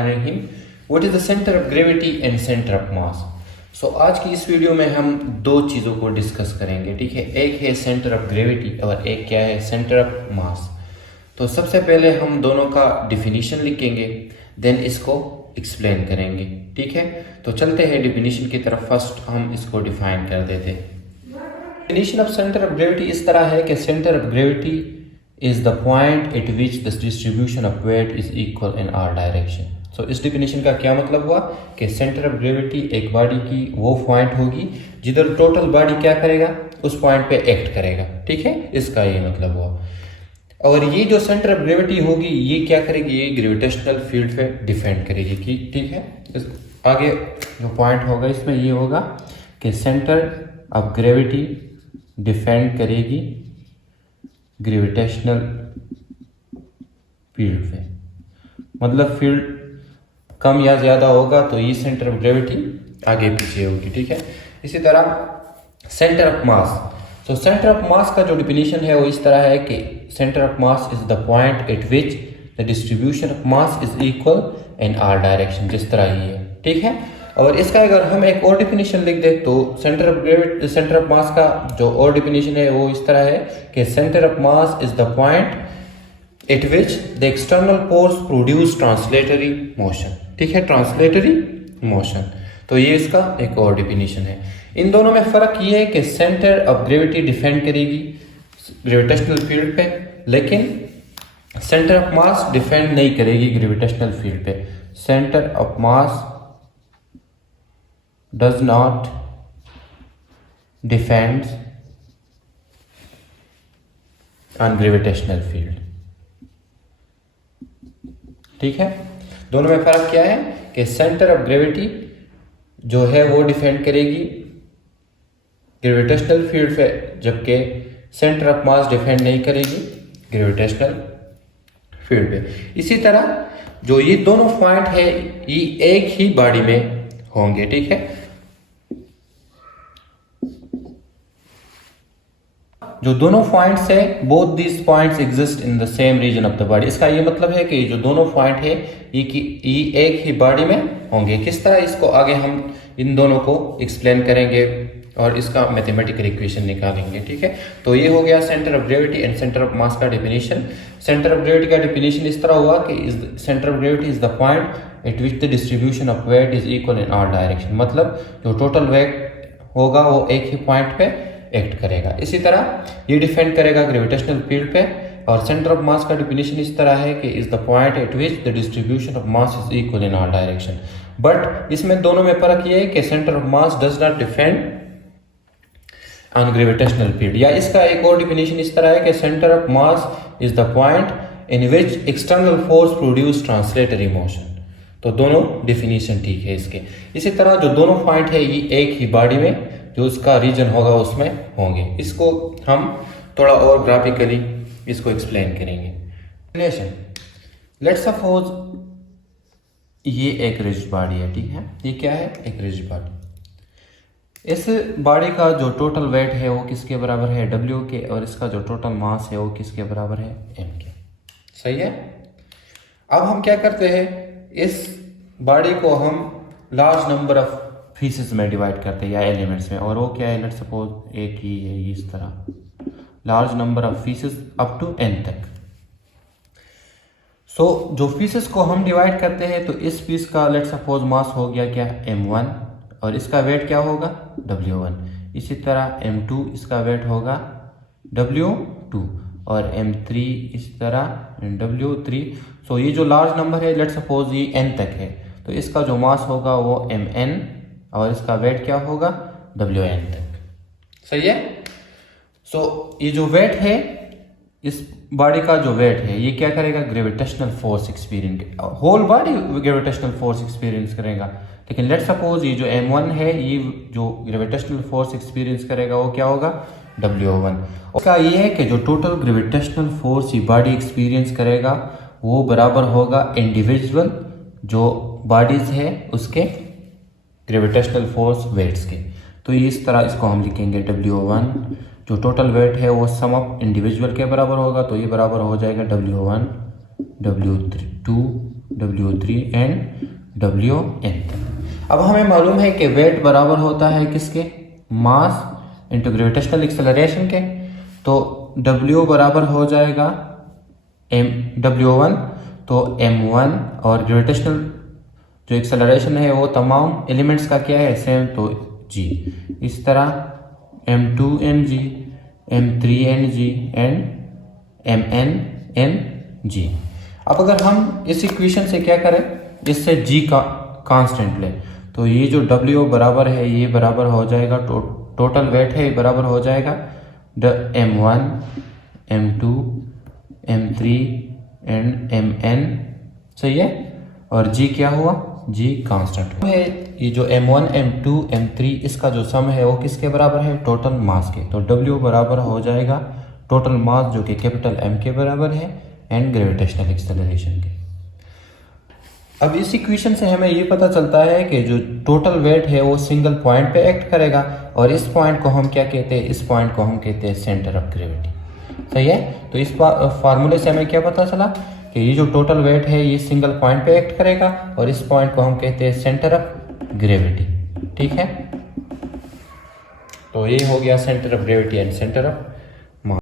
What is the centre of gravity and centre of mass. So आज की इस video में हम दो चीज़ों को डिस्कस करेंगे, ठीक है। एक है सेंटर ऑफ ग्रेविटी और एक क्या है, सेंटर ऑफ मास। तो सबसे पहले हम दोनों का डिफिनीशन लिखेंगे, देन इसको एक्सप्लेन करेंगे, ठीक है। तो चलते हैं डिफिनीशन की तरफ। फर्स्ट हम इसको डिफाइन कर देते हैं। Definition of centre of gravity इस तरह है कि centre of gravity is the point at which the distribution of weight is equal in all direction. So इस डिफिनीशन का क्या मतलब हुआ कि सेंटर ऑफ ग्रेविटी एक बॉडी की वो पॉइंट होगी जिधर टोटल बॉडी क्या करेगा, उस पॉइंट पे एक्ट करेगा, ठीक है। इसका ये मतलब हुआ। और ये जो सेंटर ऑफ ग्रेविटी होगी ये क्या करेगी, ये ग्रेविटेशनल फील्ड पे डिफेंड करेगी, ठीक है। आगे जो पॉइंट होगा इसमें ये होगा कि सेंटर ऑफ ग्रेविटी डिफेंड करेगी ग्रेविटेशनल फील्ड पे, मतलब फील्ड कम या ज्यादा होगा तो ये सेंटर ऑफ ग्रेविटी आगे पीछे होगी, ठीक है। इसी तरह सेंटर ऑफ मास। तो सेंटर ऑफ मास का जो डिफिनीशन है वो इस तरह है कि centre of mass is the point at which the distribution of mass is equal in are direction, जिस तरह ये है, ठीक है। और इसका अगर हम एक और डिफिनीशन लिख दें तो सेंटर ऑफ मास का जो और डिफिनीशन है वो इस तरह है कि centre of mass is the point at which the external force produce translatory motion, ठीक है, ट्रांसलेटरी मोशन। तो ये इसका एक और डिफिनीशन है। इन दोनों में फर्क ये है कि सेंटर ऑफ ग्रेविटी डिफेंड करेगी ग्रेविटेशनल फील्ड पे, लेकिन सेंटर ऑफ मास डिफेंड नहीं करेगी ग्रेविटेशनल फील्ड पे। Centre of mass does not defend on gravitational field, ठीक है। दोनों में फर्क क्या है कि सेंटर ऑफ ग्रेविटी जो है वो डिफेंड करेगी ग्रेविटेशनल फील्ड पे, जबकि सेंटर ऑफ मास डिफेंड नहीं करेगी ग्रेविटेशनल फील्ड पे। इसी तरह जो ये दोनों पॉइंट है ये एक ही बॉडी में होंगे, ठीक है। जो दोनों पॉइंट्स है, both these points exist in the same region of the body. इसका ये मतलब है कि जो दोनों पॉइंट है ये एक ही बॉडी में होंगे। किस तरह, इसको आगे हम इन दोनों को एक्सप्लेन करेंगे और इसका मैथमेटिकल इक्वेशन निकालेंगे, ठीक है। तो ये हो गया centre of gravity and centre of mass का डिफिनीशन। सेंटर ऑफ ग्रेविटी का डिफिनीशन इस तरह हुआ कि centre of gravity is the point at which the distribution of weight is equal in all direction, मतलब जो टोटल वेट होगा वो एक ही पॉइंट पे एक्ट करेगा। इसी तरह ये डिफेंड करेगा ग्रेविटेशनल फील्ड पे। और सेंटर ऑफ मास का डिफिनीशन इस तरह है कि is the point at which the distribution of mass is equal in all direction. But इसमें दोनों में फर्क ये है कि centre of mass does not defend on gravitational field. या इसका एक और डिफिनीशन इस तरह है कि centre of mass is the point in which external force produce translatory motion. तो दोनों डिफिनीशन ठीक है इसके। इसी तरह जो दोनों पॉइंट है ये एक ही बॉडी में जो उसका रीजन होगा उसमें होंगे। इसको हम थोड़ा और ग्राफिकली इसको एक्सप्लेन करेंगे। लेट्स सपोज ये एक रिजिड बॉडी है, ठीक है। ये क्या है, एक रिजिड बॉडी। इस बॉडी का जो टोटल वेट है वो किसके बराबर है, W के, और इसका जो टोटल मास है वो किसके बराबर है, M के। सही है। अब हम क्या करते हैं, इस बॉडी को हम लार्ज नंबर ऑफ पीसेस में डिवाइड करते हैं या एलिमेंट्स में, और वो क्या है, लेट्स सपोज एक ही है इस तरह, large number of pieces up to n तक। सो जो पीसेस को हम डिवाइड करते हैं तो इस पीस का लेट्स सपोज मास हो गया क्या, M1, और इसका वेट क्या होगा, W1। इसी तरह M2 इसका वेट होगा W2, और M3 इस तरह W3। सो ये जो लार्ज नंबर है लेट्स सपोज ये n तक है, तो इसका जो मास होगा वो Mn, और इसका वेट क्या होगा, Wn तक। सही है। सो ये जो वेट है, इस बॉडी का जो वेट है ये क्या करेगा, gravitational force experience, whole body gravitational force experience करेगा। लेकिन लेट्स सपोज ये जो M1 है ये जो ग्रेविटेशनल फोर्स एक्सपीरियंस करेगा वो क्या होगा, W1। उसका ये है कि जो टोटल ग्रेविटेशनल फोर्स ये बॉडी एक्सपीरियंस करेगा वो बराबर होगा इंडिविजुअल जो बॉडीज है उसके ग्रेविटेशनल फोर्स वेट्स के। तो इस तरह इसको हम लिखेंगे, W1 जो टोटल वेट है वो सम ऑफ इंडिविजुअल के बराबर होगा, तो ये बराबर हो जाएगा W1 W2 W3 and Wn। अब हमें मालूम है कि वेट बराबर होता है किसके, मास इंटू ग्रेविटेशनल एक्सेलरेशन के। तो W बराबर हो जाएगा W1, तो M1 और ग्रेविटेशनल जो एक्सेलरेशन है वो तमाम एलिमेंट्स का क्या है, सेम, तो G। इस तरह M2 Mg, M3 Ng and Mn Ng। अब अगर हम इस इक्वेशन से क्या करें, इससे G का कांस्टेंट लें, तो ये जो W बराबर है ये बराबर हो जाएगा, टोटल वेट है ये बराबर हो जाएगा M1 M2 M3 and Mn। सही है। और G क्या हुआ, G कांस्टेंट है। ये जो M1 M2 M3 इसका जो सम है वो किसके बराबर है, टोटल मास के। तो W बराबर हो जाएगा टोटल मास जो कि कैपिटल M के बराबर है एंड ग्रेविटेशनल एक्सेलरेशन के। अब इस इक्वेशन से हमें ये पता चलता है कि जो टोटल वेट है वो सिंगल पॉइंट पे एक्ट करेगा, और इस पॉइंट को हम क्या कहते हैं, इस पॉइंट को हम कहते हैं सेंटर ऑफ ग्रेविटी। सही है। तो इस फार्मूले से हमें क्या पता चला कि ये जो टोटल वेट है ये सिंगल पॉइंट पे एक्ट करेगा, और इस पॉइंट को हम कहते हैं सेंटर ऑफ ग्रेविटी। ठीक है। तो ये हो गया centre of gravity and centre of